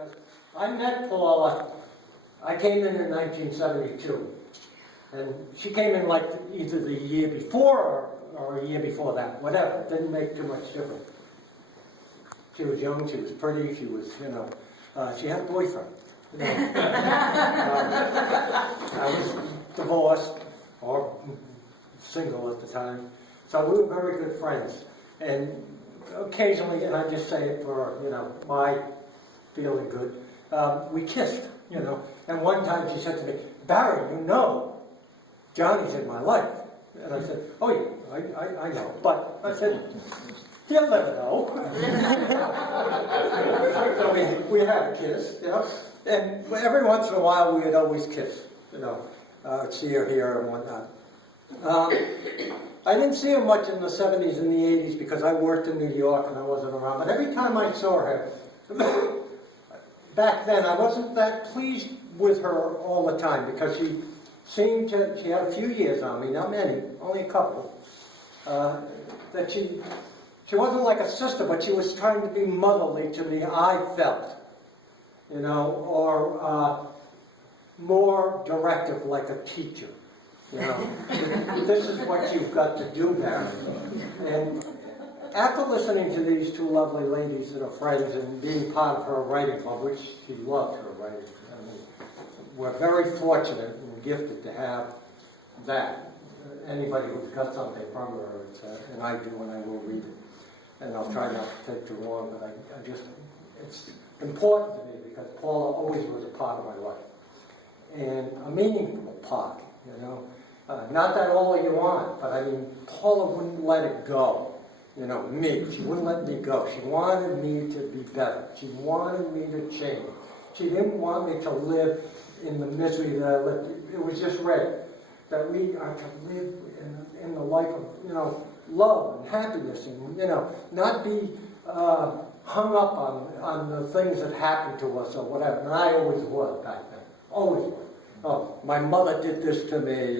because I met Paula, I came in 1972. And she came in like either the year before or a year before that, whatever. It didn't make too much difference. She was young, she was pretty, she was, she had a boyfriend. I was divorced or single at the time. So we were very good friends. And occasionally, and I just say it for, my feeling good, we kissed, And one time she said to me, Barry, Johnny's in my life. And I said, oh yeah, I know. But I said, he'll never know. So we had a kiss, And every once in a while we would always kiss, see her here and whatnot. I didn't see her much in the 70s and the 80s because I worked in New York and I wasn't around. But every time I saw her, back then I wasn't that pleased with her all the time because she had a few years on me, not many, only a couple, that she wasn't like a sister, but she was trying to be motherly to me, I felt, or more directive like a teacher, This is what you've got to do now. And after listening to these two lovely ladies that are friends and being part of her writing club, which she loved her writing, we're very fortunate and gifted to have that. Anybody who's got something from her, and I do, and I will read it. And I'll try not to take too long, but it's important to me because Paula always was a part of my life. And a meaningful part, Not that all you want, but Paula wouldn't let it go. Me, she wouldn't let me go. She wanted me to be better. She wanted me to change. She didn't want me to live in the misery that I lived. It was just read that we are to live in the life of, love and happiness and, not be hung up on the things that happened to us or whatever. And I always was back then. Always was. Oh, my mother did this to me,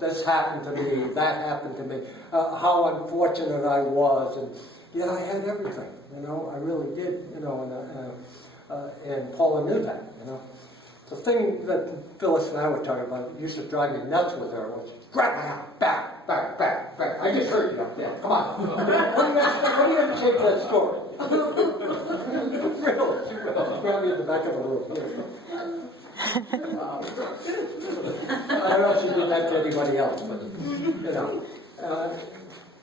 this happened to me, that happened to me, how unfortunate I was, and yet I had everything, I really did, and Paula knew that, The thing that Phyllis and I were talking about used to drive me nuts with her was, grab my arm, back. I just heard you up there. Come on. What are you going to take that story? Really? She grabbed me in the back of the room. I don't know if she did that to anybody else, but,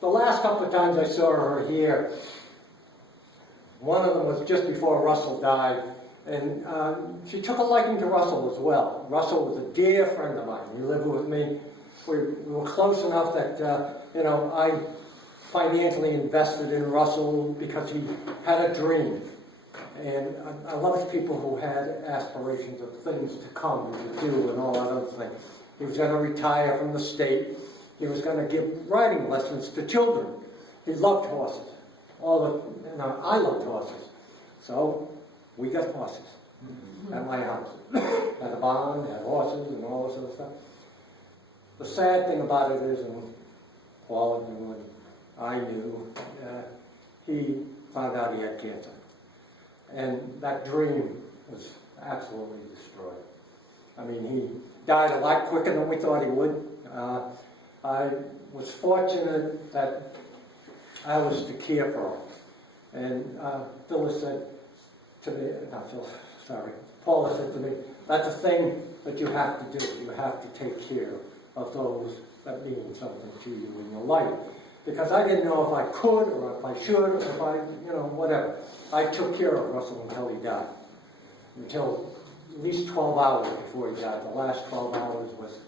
the last couple of times I saw her here, one of them was just before Russell died. And she took a liking to Russell as well. Russell was a dear friend of mine. He lived with me. We were close enough that, I financially invested in Russell because he had a dream. And I loved people who had aspirations of things to come and to do and all that other thing. He was going to retire from the state. He was going to give riding lessons to children. He loved horses. I loved horses. So we got horses at my house. Had a barn, had horses, and all this other stuff. The sad thing about it is, and Paula knew, and I knew, he found out he had cancer. And that dream was absolutely destroyed. He died a lot quicker than we thought he would. I was fortunate that I was to care for him. And Phyllis said to me, Paula said to me, that's a thing that you have to do. You have to take care of those that mean something to you in your life. Because I didn't know if I could or if I should or if I, whatever. I took care of Russell until he died. Until at least 12 hours before he died. The last 12 hours was,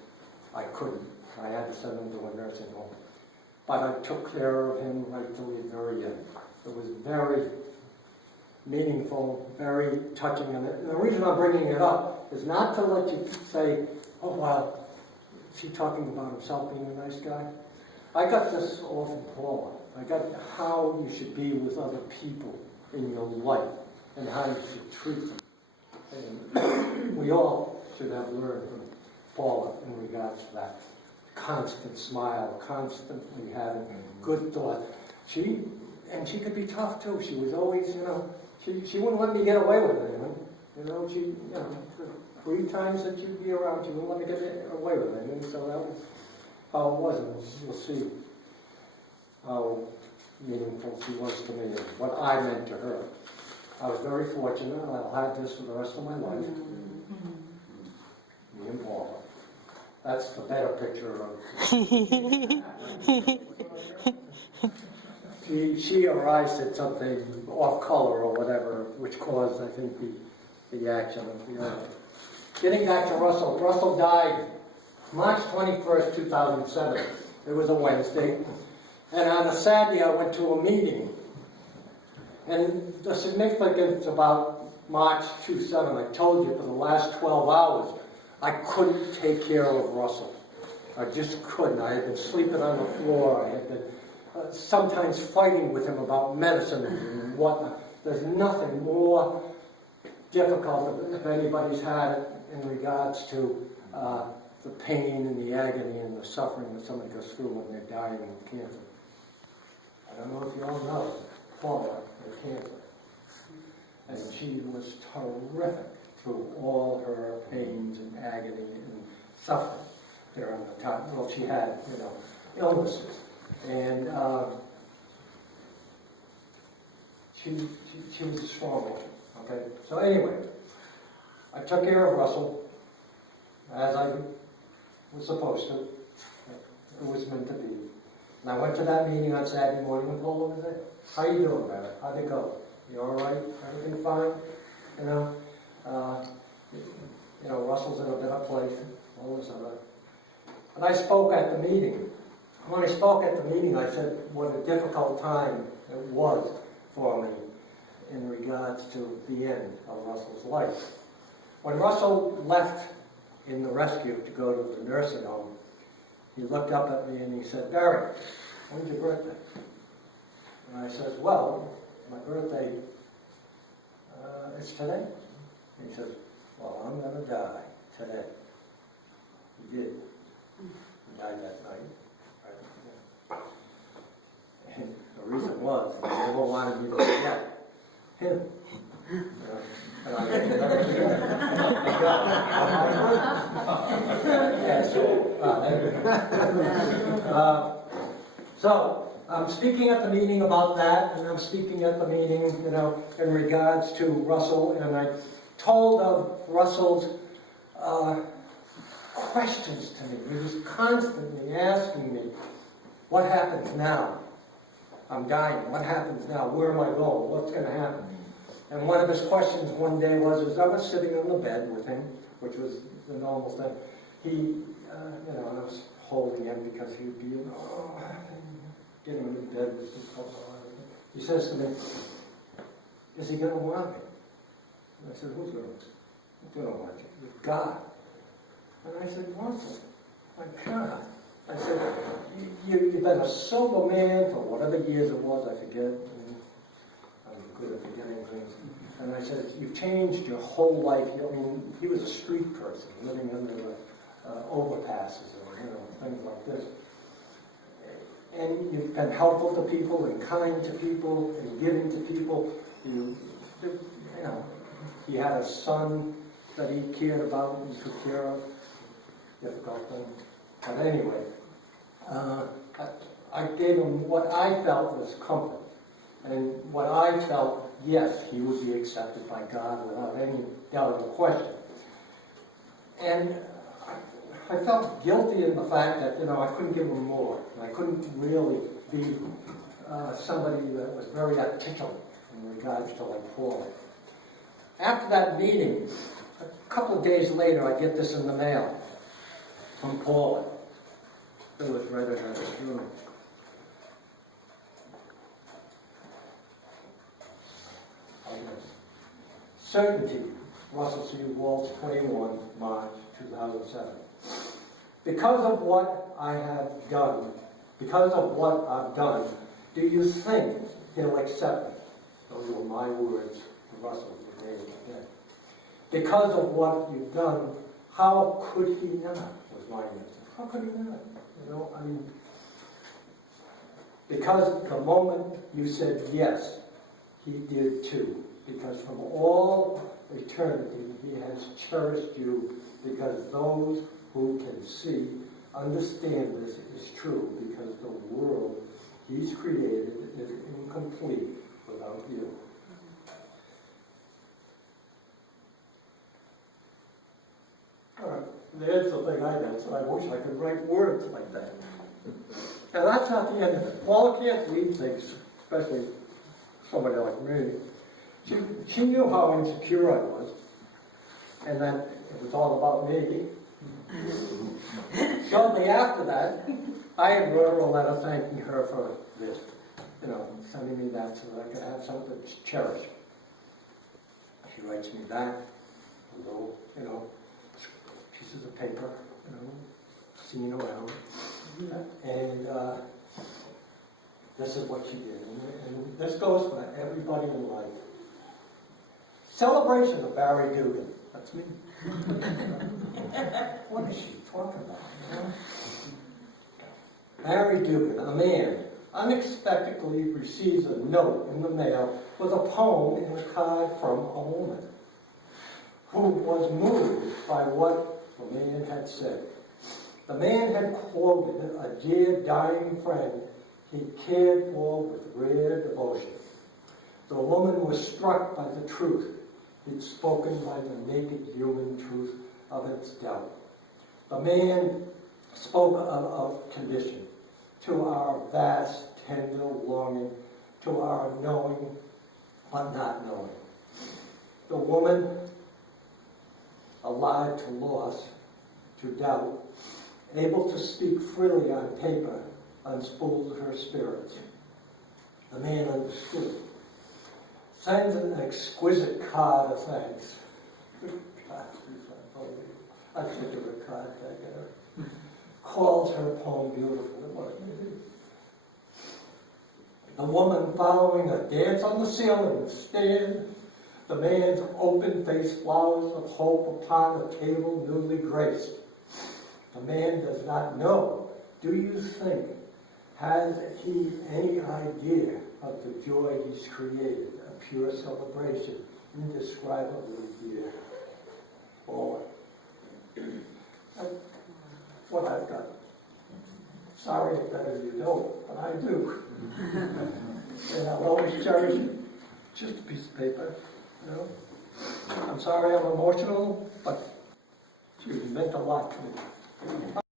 I couldn't. I had to send him to a nursing home. But I took care of him right till the very end. It was very meaningful, very touching. And the reason I'm bringing it up is not to let you say, oh, wow, is he talking about himself being a nice guy? I got this all from Paula. I got how you should be with other people in your life and how you should treat them. And we all should have learned from Paula in regards to that. Constant smile, constantly having good thought. She could be tough too. She was always, she wouldn't let me get away with anything. She, 3 times that she'd be around, she wouldn't let me get away with anything. So that was how it was, and we'll see how meaningful she was to me and what I meant to her. I was very fortunate. I'll have this for the rest of my life. Me and Paula. That's the better picture of. She or I said something off color or whatever, which caused, I think, the action of the other. Getting back to Russell. Russell died March 21st, 2007. It was a Wednesday. And on a Saturday, I went to a meeting. And the significance about March 27, I told you, for the last 12 hours, I couldn't take care of Russell. I just couldn't. I had been sleeping on the floor. I had been sometimes fighting with him about medicine and whatnot. There's nothing more difficult if anybody's had it in regards to the pain and the agony and the suffering that somebody goes through when they're dying of cancer. I don't know if you all know Paula had cancer. And she was terrific through all her pains and agony and suffering during the time. Well, she had, illnesses. And she was a strong woman, okay? So anyway, I took care of Russell as I was supposed to. It was meant to be. And I went to that meeting on Saturday morning with Paula was there. How you doing, Barrett? How'd it go? You all right? Everything fine? Russell's in a better place. All this other. And I spoke at the meeting. When I spoke at the meeting, I said what a difficult time it was for me in regards to the end of Russell's life. When Russell left in the rescue to go to the nursing home, he looked up at me and he said, "Barry, when's your birthday?" And I said, "Well, my birthday is today." And he says, "Well, I'm going to die today." He did. He died that night. And the reason was, he never wanted me to forget him. And I never forget him. So I'm speaking at the meeting about that, and I'm speaking at the meeting, in regards to Russell, and I told of Russell's questions to me. He was constantly asking me, what happens now? I'm dying. What happens now? Where am I going? What's going to happen? And one of his questions one day was, as I was sitting on the bed with him, which was the normal thing, he, and I was holding him because he'd be, getting him in bed with his clothes on. He says to me, "Is he going to want me?" And I said, who's going to want you? God. And I said, Russell, my God. I said, you've been a sober man for whatever years it was, I forget. I'm good at forgetting things. And I said, you've changed your whole life. He was a street person, living under the overpasses and things like this. And you've been helpful to people and kind to people and giving to people. He had a son that he cared about and took care of. Difficult thing. But anyway, I gave him what I felt was comfort. And what I felt, yes, he would be accepted by God without any doubt or question. And I felt guilty in the fact that, I couldn't give him more. I couldn't really be somebody that was very articulate in regards to like Paula. After that meeting, a couple of days later, I get this in the mail from Paula. It was right in her room. Certainty, Russell C. Waltz, 21 March 2007. Because of what I have done, because of what I've done, do you think he'll accept me? Those were my words to Russell the day of the day. Because of what you've done, how could he not? Was my answer. How could he not? Because the moment you said yes, he did too. because from all eternity he has cherished you, because those who can see understand this is true, because the world he's created is incomplete without you. All right, there's the thing I did, so I wish I could write words like that. And that's not the end of it. Paula can't read things, especially somebody like me. She knew how insecure I was, and that it was all about me. Shortly after that, I had wrote her a letter thanking her for this, sending me that so that I could have something to cherish. She writes me back a little, pieces of paper, seen around. And this is what she did. And this goes for everybody in life. Celebration of Barry Dugan. That's me. What is she talking about? Barry Dugan, a man, unexpectedly receives a note in the mail with a poem and a card from a woman who was moved by what the man had said. The man had quoted a dear dying friend he cared for with rare devotion. The woman was struck by the truth he'd spoken, by the naked human truth of its doubt. The man spoke of condition, to our vast, tender longing, to our knowing but not knowing. The woman, alive to loss, to doubt, able to speak freely on paper, unspooled her spirits. The man understood. Sends an exquisite card of thanks. I should give a card back at her. Calls her poem beautiful. It wasn't me. The woman following a dance on the ceiling stand. The man's open-faced flowers of hope upon a table newly graced. The man does not know. Do you think? Has he any idea of the joy he's created? A pure celebration, indescribably dear. Paula. That's what I've got. Sorry that you don't, but I do. And I'll always cherish it. Just a piece of paper, I'm sorry I'm emotional, but it meant a lot to me.